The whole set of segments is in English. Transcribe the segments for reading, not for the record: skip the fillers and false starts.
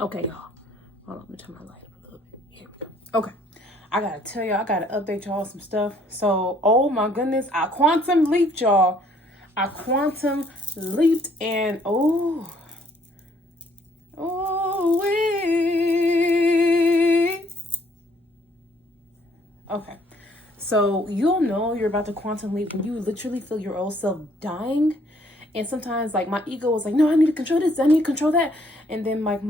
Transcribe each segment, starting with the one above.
Okay, y'all. Hold on, let me turn my light up a little bit. Here we go. Okay. I gotta tell y'all, I gotta update y'all some stuff. So, oh my goodness, I quantum leaped, y'all. I quantum leaped and okay. So you'll know you're about to quantum leap when you literally feel your old self dying. And sometimes like my ego was like, no, I need to control this, I need to control that. And then like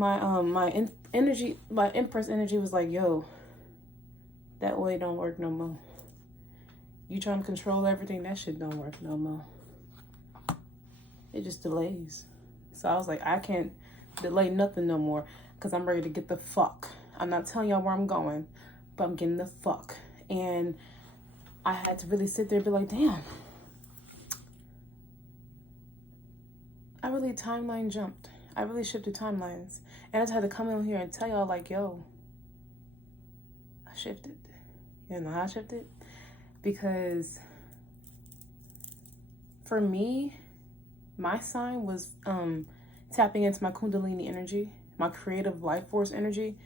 energy, my empress energy was like, yo, that way don't work no more. You trying to control everything, that shit don't work no more. It just delays. So I was like, I can't delay nothing no more because I'm ready to get the fuck. I'm not telling y'all where I'm going, but I'm getting the fuck. And I had to really sit there and be like, damn. I really timeline jumped. I really shifted timelines. And I just had to come in here and tell y'all like, yo, I shifted. You know how I shifted? Because for me, my sign was tapping into my Kundalini energy, my creative life force energy,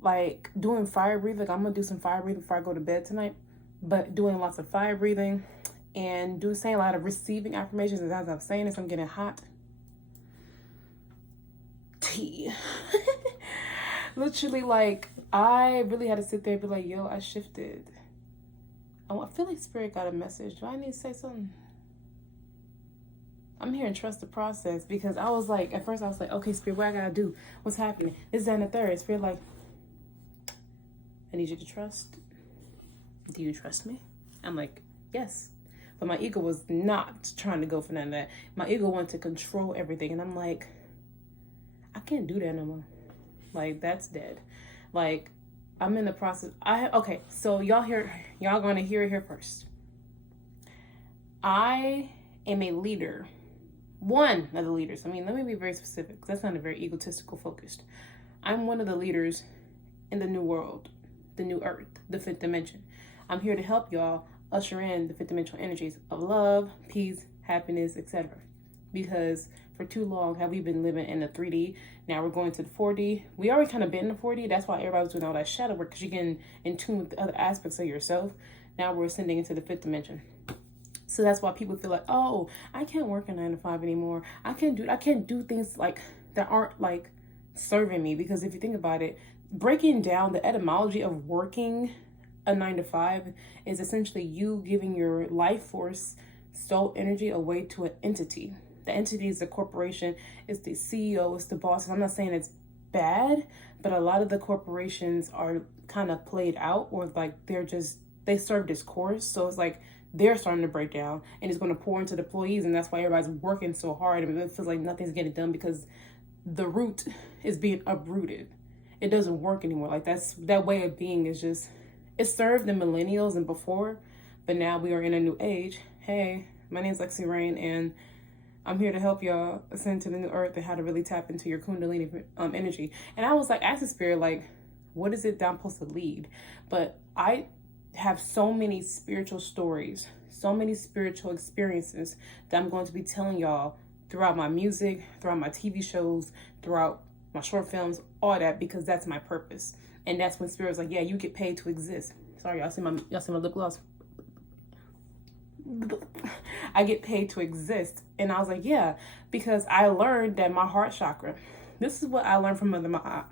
like doing fire breathing. Like I'm gonna do some fire breathing before I go to bed tonight, but doing lots of fire breathing and saying a lot of receiving affirmations. And as I'm saying this, I'm getting hot. Tea. Literally, like I really had to sit there and be like, yo, I shifted. I feel like Spirit got a message. Do I need to say something? I'm here and trust the process because I was like, at first I was like, okay, Spirit, what I gotta do? What's happening? This, that, and the third. Spirit like, I need you to trust. Do you trust me? I'm like, yes. But my ego was not trying to go for none of that. My ego wanted to control everything. And I'm like, I can't do that no more. Like, that's dead. Like, I'm in the process. Okay, so y'all gonna hear it here first. I am a leader. One of the leaders. I mean, let me be very specific because that's not a very egotistical focused. I'm one of the leaders in the new world, the new earth, the fifth dimension. I'm here to help y'all usher in the fifth dimensional energies of love, peace, happiness, etc. Because for too long have we been living in the 3D. Now we're going to the 4D. We already kind of been in the 4D. That's why everybody's doing all that shadow work because you're getting in tune with the other aspects of yourself. Now we're ascending into the fifth dimension. So that's why people feel like, oh, I can't work a 9 to 5 anymore. I can't do things like that aren't like serving me. Because if you think about it, breaking down the etymology of working a 9 to 5 is essentially you giving your life force, soul energy away to an entity. The entity is the corporation, it's the CEO, it's the boss. I'm not saying it's bad, but a lot of the corporations are kind of played out, or like they serve this course. So it's like they're starting to break down and it's going to pour into the employees, and that's why everybody's working so hard. I mean, it feels like nothing's getting done because the root is being uprooted. It doesn't work anymore. Like that way of being is just, it served the millennials and before, but now we are in a new age. Hey, my name's Lexi Rain, and I'm here to help y'all ascend to the new earth and how to really tap into your Kundalini energy. And I was like, ask the Spirit, like, what is it that I'm supposed to lead? But I have so many spiritual stories, so many spiritual experiences that I'm going to be telling y'all throughout my music, throughout my TV shows, throughout my short films, all that, because that's my purpose. And that's when Spirit was like, yeah, you get paid to exist. Sorry, y'all see my lip gloss? I get paid to exist. And I was like, yeah, because I learned that my heart chakra, this is what I learned from Mother Ma'at,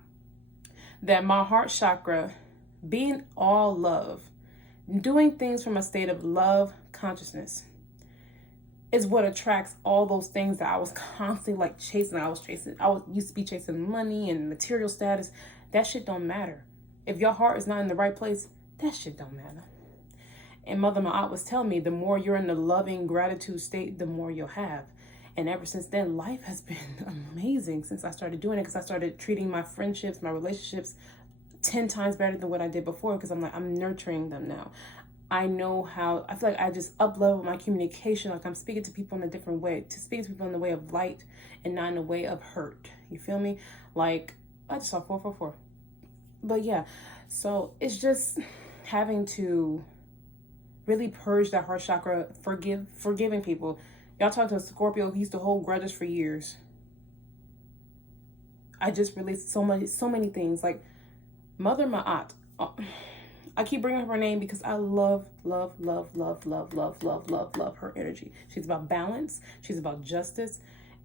that my heart chakra, being all love, doing things from a state of love consciousness, is what attracts all those things that I was constantly like chasing. I used to be chasing money and material status. That shit don't matter. If your heart is not in the right place, that shit don't matter. And Mother Ma'at was telling me, the more you're in the loving gratitude state, the more you'll have. And ever since then, life has been amazing since I started doing it, because I started treating my friendships, my relationships 10 times better than what I did before, because I'm nurturing them now. I know how, I feel like I just up-level my communication. Like I'm speaking to people in a different way, to speak to people in the way of light and not in the way of hurt. You feel me? Like, I just saw 444. But yeah, so it's just having to really purge that heart chakra, forgiving people. Y'all talk to a Scorpio who used to hold grudges for years. I just released so many things. Like Mother Ma'at. I keep bringing up her name because I love her energy. She's about balance. She's about justice.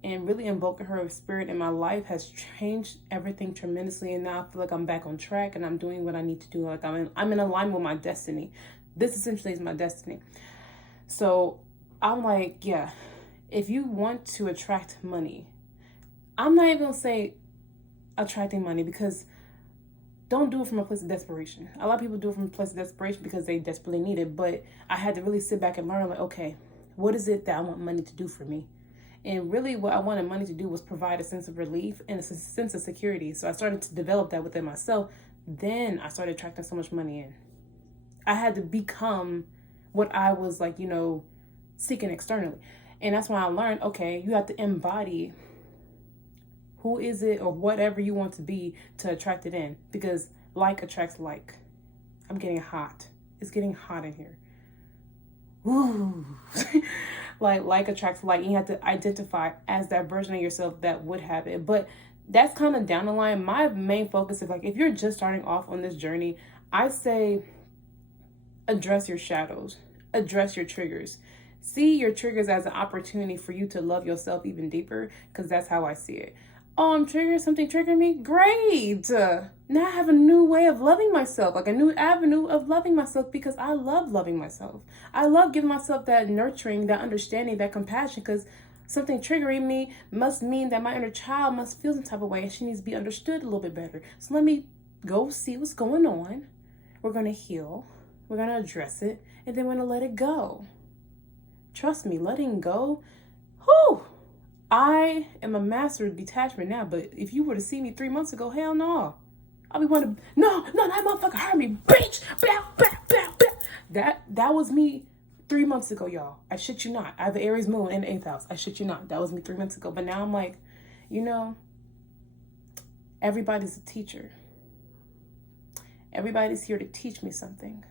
And really invoking her spirit in my life has changed everything tremendously. And now I feel like I'm back on track and I'm doing what I need to do. Like I'm in alignment with my destiny. This essentially is my destiny. So I'm like, yeah, if you want to attract money, I'm not even going to say attracting money, because don't do it from a place of desperation. A lot of people do it from a place of desperation because they desperately need it. But I had to really sit back and learn, like, okay, what is it that I want money to do for me? And really what I wanted money to do was provide a sense of relief and a sense of security. So I started to develop that within myself. Then I started attracting so much money in. I had to become what I was like, seeking externally. And that's when I learned, okay, you have to embody who is it or whatever you want to be to attract it in. Because like attracts like. I'm getting hot. It's getting hot in here. Woo. like attracts like. You have to identify as that version of yourself that would have it. But that's kind of down the line. My main focus is like, if you're just starting off on this journey, I say address your shadows, address your triggers. See your triggers as an opportunity for you to love yourself even deeper, because that's how I see it. Oh, I'm triggered, something triggered me? Great! Now I have a new way of loving myself, like a new avenue of loving myself, because I love loving myself. I love giving myself that nurturing, that understanding, that compassion, because something triggering me must mean that my inner child must feel some type of way and she needs to be understood a little bit better. So let me go see what's going on. We're going to heal. We're going to address it, and then we're going to let it go. Trust me, letting go, whew, I am a master of detachment now, but if you were to see me 3 months ago, hell no. I'll be wanting to, no, that motherfucker hurt me, bitch, blah, blah, blah, blah. That was me 3 months ago, y'all. I shit you not. I have an Aries moon in the 8th house. I shit you not. That was me 3 months ago. But now I'm like, everybody's a teacher. Everybody's here to teach me something.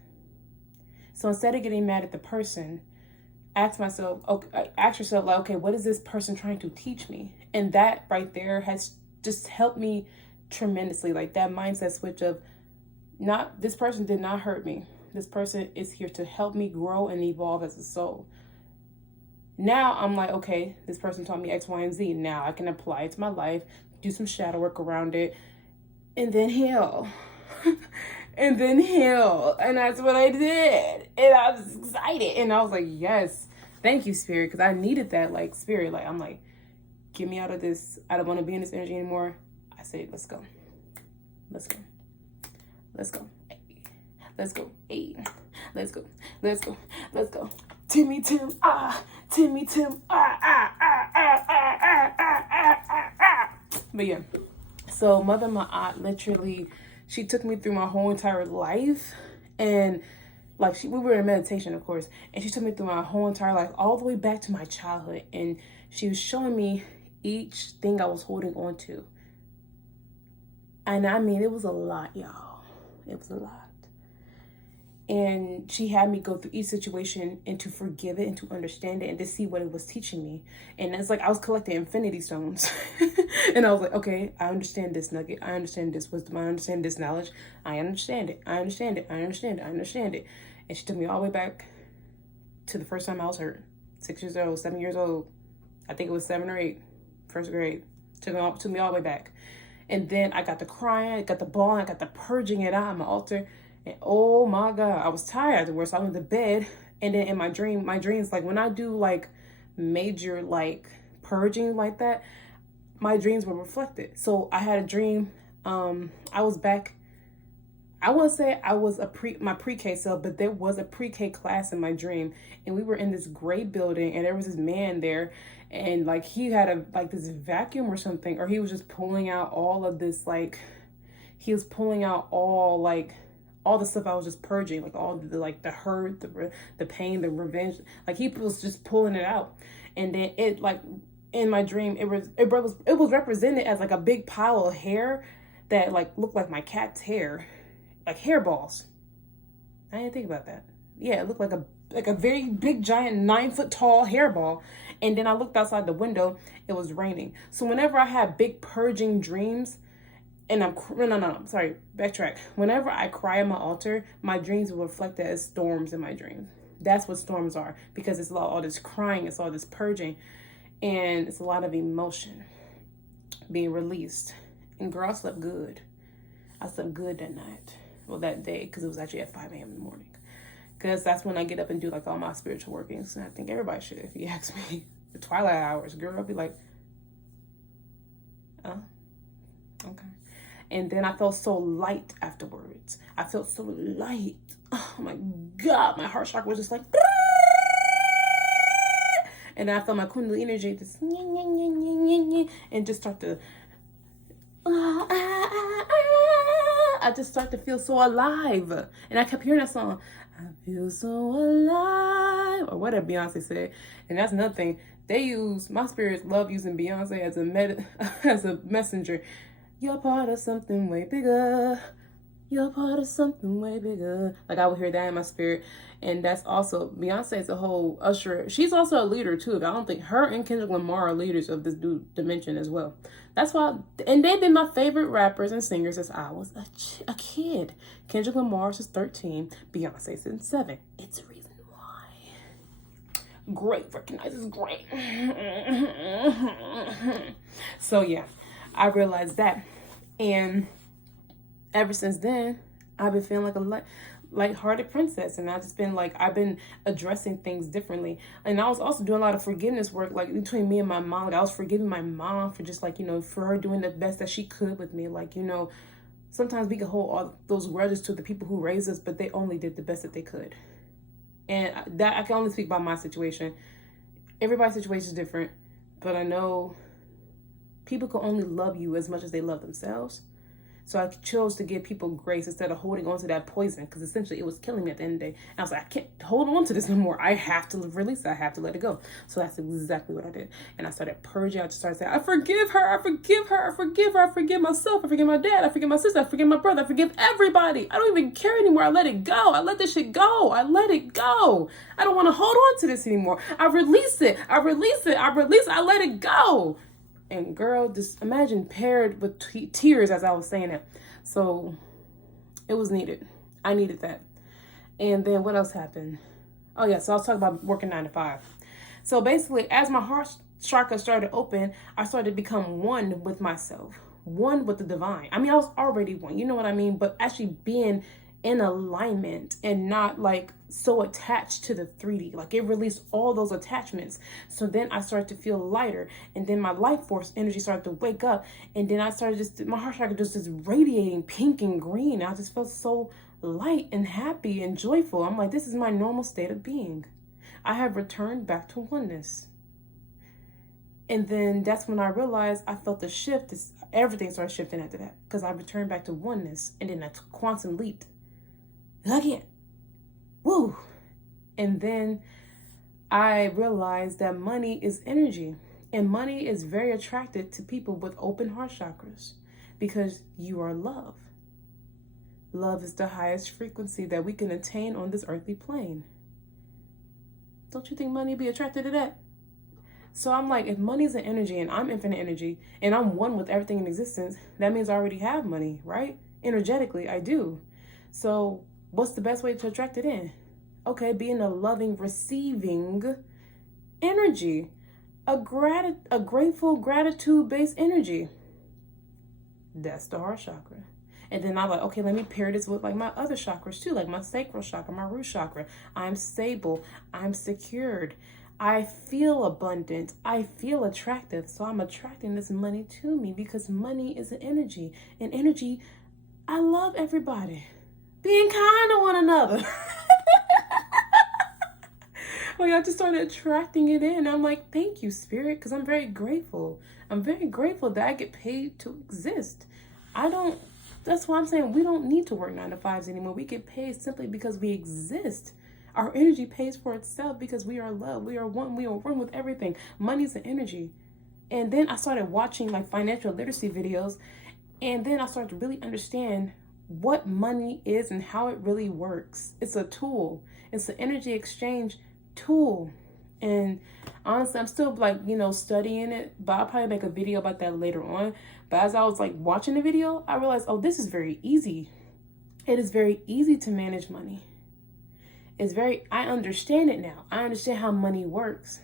So instead of getting mad at the person, ask yourself, like, okay, what is this person trying to teach me? And that right there has just helped me tremendously. Like that mindset switch of, this person did not hurt me. This person is here to help me grow and evolve as a soul. Now I'm like, okay, this person taught me X, Y, and Z. Now I can apply it to my life, do some shadow work around it, and then heal. And then heal. And that's what I did. And I was excited. And I was like, yes, thank you, Spirit. Because I needed that, like, Spirit. Like, I'm like, get me out of this. I don't want to be in this energy anymore. I say, let's go. Let's go. Let's go. Let's go. Hey. Let's go. Let's go. Let's go. Timmy Tim. Timmy Tim. But yeah. So Mother Ma'at literally, she took me through my whole entire life, and like we were in meditation, of course, and she took me through my whole entire life, all the way back to my childhood, and she was showing me each thing I was holding on to. And I mean, it was a lot, y'all. It was a lot. And she had me go through each situation and to forgive it and to understand it and to see what it was teaching me. And it's like I was collecting infinity stones. And I was like, okay, I understand this nugget. I understand this wisdom. I understand this knowledge. I understand it. I understand it. I understand it. I understand it. And she took me all the way back to the first time I was hurt. 6 years old, 7 years old. I think it was 7 or 8. First grade. Took me all the way back. And then I got the crying, I got the bawling, I got the purging it out on my altar. And oh my God, I was tired afterwards. So I went to bed. And then in my dreams, like when I do like major like purging like that, my dreams were reflected. So I had a dream. I was back. I want to say I was my pre-K self, but there was a pre-K class in my dream, and we were in this gray building, and there was this man there, and like he had this vacuum or something, or he was just pulling out all of this, like he was pulling out all the stuff I was just purging, like all the hurt, the pain, the revenge, like he was just pulling it out. And then it like in my dream, it was represented as like a big pile of hair that like looked like my cat's hair. Like hairballs. I didn't think about that. Yeah, it looked like a very big, giant, 9 foot tall hairball. And then I looked outside the window, it was raining. So whenever I had big purging dreams, and sorry, backtrack. Whenever I cry at my altar, my dreams will reflect that as storms in my dream. That's what storms are, because it's all this crying, it's all this purging, and it's a lot of emotion being released. And girl, I slept good. I slept good that night. Well, that day, because it was actually at 5 a.m. in the morning. Because that's when I get up and do like all my spiritual workings. And I think everybody should, if you ask me. The twilight hours, girl, I'll be like, oh, okay. And then I felt so light afterwards. I felt so light. Oh my God, my heart chakra was just like, and then I felt my kundalini energy just, and just start to, I just start to feel so alive. And I kept hearing that song, I feel so alive, or whatever Beyonce said. And that's another thing. My spirits love using Beyonce as as a messenger. You're part of something way bigger. You're part of something way bigger. Like I would hear that in my spirit. And that's also, Beyonce is a whole usher. She's also a leader too. I don't think her and Kendrick Lamar are leaders of this dimension as well. That's why, and they've been my favorite rappers and singers since I was a kid. Kendrick Lamar is 13. Beyonce since 7. It's a reason why. Great, recognizes great. So yeah, I realized that. And ever since then, I've been feeling like a light-hearted princess. And I've been addressing things differently. And I was also doing a lot of forgiveness work, like between me and my mom. Like I was forgiving my mom for just for her doing the best that she could with me. Sometimes we can hold all those grudges to the people who raised us, but they only did the best that they could. And that I can only speak about my situation. Everybody's situation is different, but I know people can only love you as much as they love themselves. So I chose to give people grace instead of holding on to that poison, because essentially it was killing me at the end of the day. And I was like, I can't hold on to this anymore. I have to release it. I have to let it go. So that's exactly what I did. And I started purging. I just started saying, I forgive her. I forgive her. I forgive her. I forgive myself. I forgive my dad. I forgive my sister. I forgive my brother. I forgive everybody. I don't even care anymore. I let it go. I let this shit go. I let it go. I don't want to hold on to this anymore. I release it. I release it. I release it. I let it go. And girl, just imagine paired with tears as I was saying it. So it was needed. I needed that. And then what else happened? Oh yeah, so I was talking about working 9 to 5. So basically, as my heart chakra started to open, I started to become one with myself, one with the divine. I mean, I was already one, you know what I mean? But actually being in alignment and not so attached to the 3D. It released all those attachments. So then I started to feel lighter, and then my life force energy started to wake up, and then I started my heart chakra just radiating pink and green. I just felt so light and happy and joyful. I'm like, this is my normal state of being. I have returned back to oneness. And then that's when I realized I felt the shift. Everything started shifting after that, because I returned back to oneness, and then I quantum leaped again. Woo! And then I realized that money is energy, and money is very attracted to people with open heart chakras, because you are love. Love is the highest frequency that we can attain on this earthly plane. Don't you think money be attracted to that? So I'm like, if money's an energy and I'm infinite energy and I'm one with everything in existence, that means I already have money, right? Energetically, I do. So what's the best way to attract it in? Okay, being a loving, receiving energy, a grateful, gratitude-based energy. That's the heart chakra. And then I'm like, okay, let me pair this with my other chakras too, like my sacral chakra, my root chakra. I'm stable. I'm secured. I feel abundant. I feel attractive. So I'm attracting this money to me, because money is an energy. And energy, I love everybody. Being kind to one another. I just started attracting it in. I'm like, thank you, Spirit, because I'm very grateful. I'm very grateful that I get paid to exist. That's why I'm saying we don't need to work 9 to 5s anymore. We get paid simply because we exist. Our energy pays for itself because we are love. We are one. We are one with everything. Money's an energy. And then I started watching financial literacy videos. And then I started to really understand what money is and how it really works. It's a tool. It's an energy exchange tool. And honestly, I'm still like, studying it, but I'll probably make a video about that later on. But as I was like watching the video, I realized, oh, this is very easy. It is very easy to manage money. I understand it now. I understand how money works.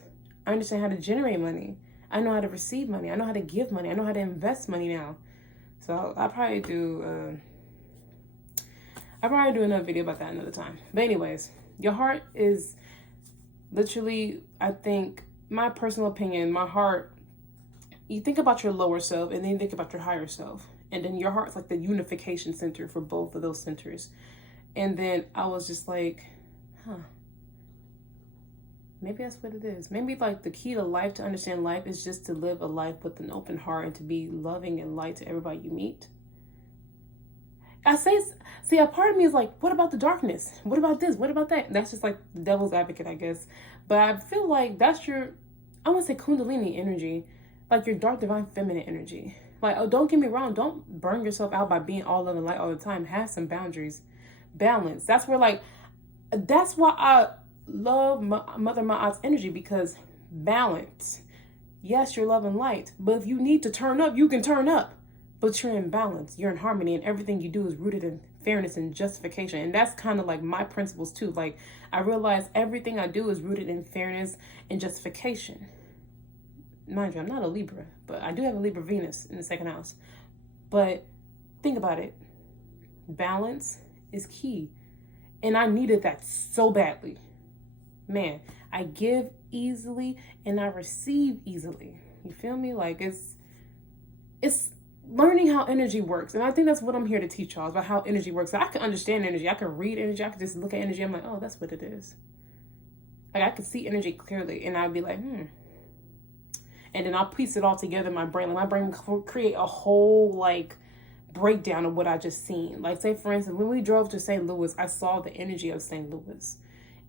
I understand how to generate money. I know how to receive money. I know how to give money. I know how to invest money now. So I'll probably do another video about that another time. But anyways, your heart is literally, I think, my personal opinion, my heart, you think about your lower self and then you think about your higher self. And then your heart's like the unification center for both of those centers. And then I was just like, maybe that's what it is. Maybe like the key to life, to understand life, is just to live a life with an open heart and to be loving and light to everybody you meet. See, a part of me is like, what about the darkness? What about this? What about that? That's just like the devil's advocate, I guess. But I feel like that's your, I want to say Kundalini energy, like your dark divine feminine energy. Like, oh, don't get me wrong. Don't burn yourself out by being all love and light all the time. Have some boundaries. Balance. That's why I love Mother Ma'at's energy, because balance. Yes, you're love and light. But if you need to turn up, you can turn up. But you're in balance. You're in harmony. And everything you do is rooted in fairness and justification. And that's kind of like my principles too. Like, I realize everything I do is rooted in fairness and justification. Mind you, I'm not a Libra, but I do have a Libra Venus in the second house. But think about it. Balance is key. And I needed that so badly. Man, I give easily and I receive easily. You feel me? Like, it's learning how energy works. And I think that's what I'm here to teach y'all, about how energy works. I can understand energy. I can read energy. I can just look at energy. I'm like, oh, that's what it is. Like, I can see energy clearly. And I'd be like, And then I'll piece it all together in my brain. Like, my brain will create a whole, like, breakdown of what I just seen. Like, say, for instance, when we drove to St. Louis, I saw the energy of St. Louis.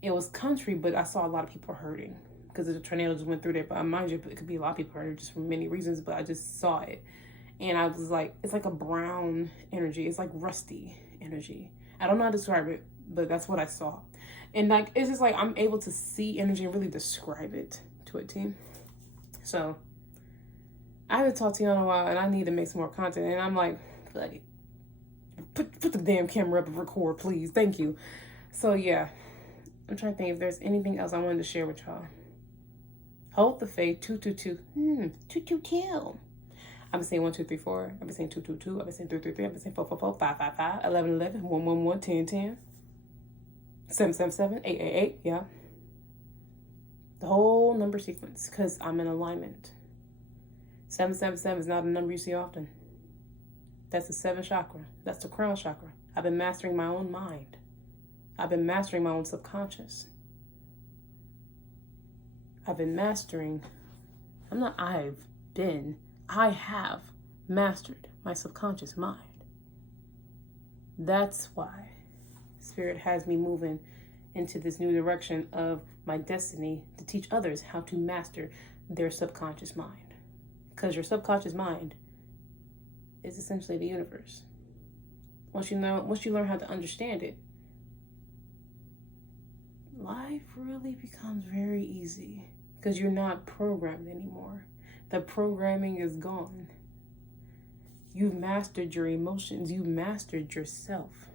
It was country, but I saw a lot of people hurting because the tornado just went through there. But mind you, it could be a lot of people hurting just for many reasons, but I just saw it. And I was like, it's like a brown energy. It's like rusty energy. I don't know how to describe it, but that's what I saw. And like, it's just like, I'm able to see energy and really describe it to a team. So I haven't talked to you in a while and I need to make some more content. And I'm like, put the damn camera up and record, please. Thank you. So yeah, I'm trying to think if there's anything else I wanted to share with y'all. Hold the faith, 222. 222. I've been saying 1, 2, 3, 4. I've been saying 2, 2, 2. I've been saying 3, 3, 3. I've been saying 4, 4, 4, 5, 5, 5, 11, 11, 1, 1, 1, 10, 10, 7, 7, 7, 8, 8, 8. Yeah. The whole number sequence, because I'm in alignment. 7, 7, 7 is not a number you see often. That's the 7th chakra. That's the crown chakra. I've been mastering my own mind. I've been mastering my own subconscious. I have mastered my subconscious mind. That's why Spirit has me moving into this new direction of my destiny to teach others how to master their subconscious mind. Because your subconscious mind is essentially the universe. Once you learn how to understand it, life really becomes very easy because you're not programmed anymore. The programming is gone. You've mastered your emotions. You've mastered yourself.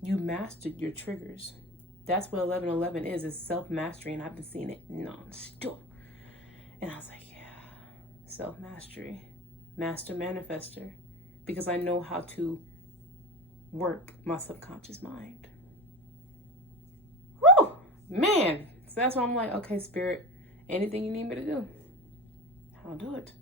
You mastered your triggers. That's what 1111 is self-mastery, and I've been seeing it non-stop. And I was like, yeah, self-mastery, master manifester, because I know how to work my subconscious mind. Whew, man. So that's why I'm like, okay, Spirit, anything you need me to do, I'll do it.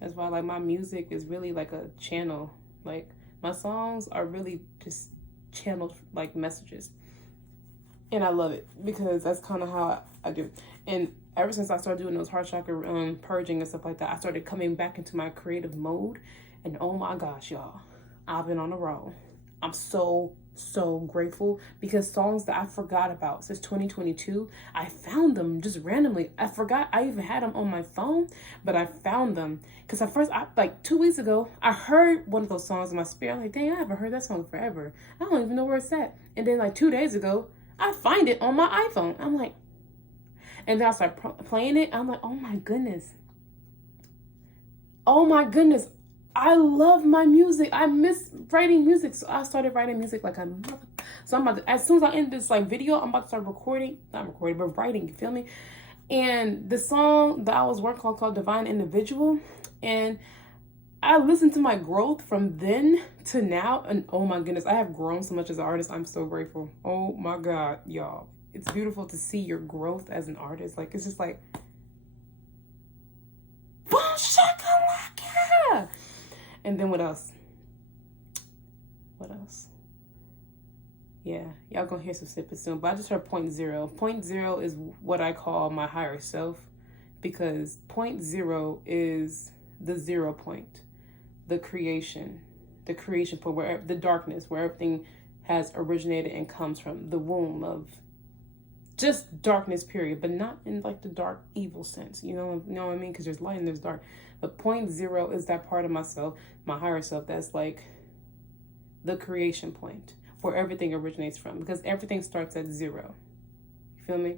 That's why, like, my music is really like a channel. Like, my songs are really just channeled, like, messages. And I love it because that's kind of how I do. And ever since I started doing those heart chakra purging and stuff like that, I started coming back into my creative mode. And oh my gosh, y'all, I've been on a roll. I'm so grateful because songs that I forgot about since 2022, I found them just randomly. I forgot I even had them on my phone, but I found them. Because at first, like 2 weeks ago, I heard one of those songs in my spirit. I'm like, dang, I haven't heard that song forever. I don't even know where it's at. And then like 2 days ago, I find it on my iPhone. I'm like, And then I start playing it. I'm like, oh my goodness. Oh my goodness. I love my music. I miss writing music. So I started writing music like a mother. So I'm about to, as soon as I end this like video, I'm about to start recording. Not recording, but writing. You feel me? And the song that I was working on called Divine Individual. And I listened to my growth from then to now. And oh my goodness, I have grown so much as an artist. I'm so grateful. Oh my God, y'all. It's beautiful to see your growth as an artist. Like, it's just like, boom, shakalaka. And then what else? What else? Yeah, y'all gonna hear some snippets soon. But I just heard 0.0. 0.0 is what I call my higher self, because 0.0 is the 0 point, the creation point, where the darkness, where everything has originated and comes from, the womb of just darkness, period, but not in like the dark evil sense. You know what I mean? Because there's light and there's dark. But 0.0 is that part of myself, my higher self, that's like the creation point, where everything originates from, because everything starts at 0. You feel me?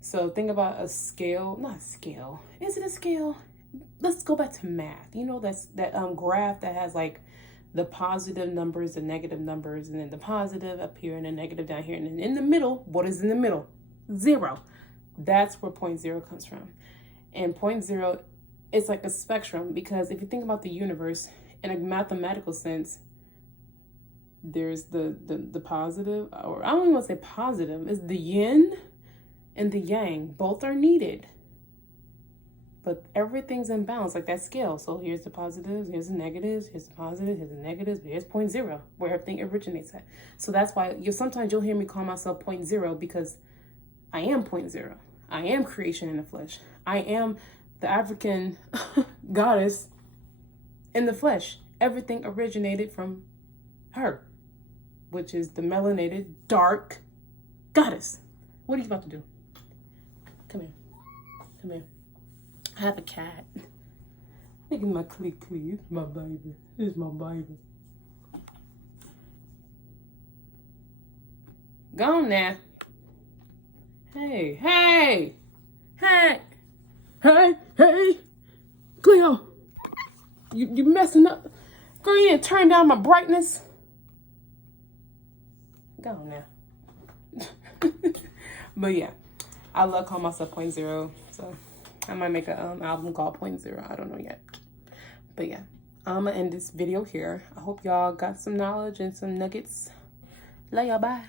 So think about a scale, not scale. Is it a scale? Let's go back to math. You know, that graph that has like the positive numbers, the negative numbers, and then the positive up here and the negative down here. And then in the middle, what is in the middle? 0. That's where 0.0 comes from. And 0.0 is like a spectrum, because if you think about the universe in a mathematical sense, there's the positive, or I don't even want to say positive, it's the yin and the yang. Both are needed. But everything's in balance, like that scale. So here's the positives, here's the negatives, here's the positives, here's the negatives, here's 0.0, where everything originates at. So that's why sometimes you'll hear me call myself 0.0, because I am 0.0. I am creation in the flesh. I am the African goddess in the flesh. Everything originated from her, which is the melanated, dark goddess. What are you about to do? Come here. Come here. I have a cat. Look at my click. It's my baby. It's my baby. Go on now. Hey. Cleo, you messing up. Girl, you didn't turn down my brightness. Go on now. But yeah, I love calling myself 0.0. So I might make an album called 0.0. I don't know yet. But yeah, I'm going to end this video here. I hope y'all got some knowledge and some nuggets. Love y'all. Bye.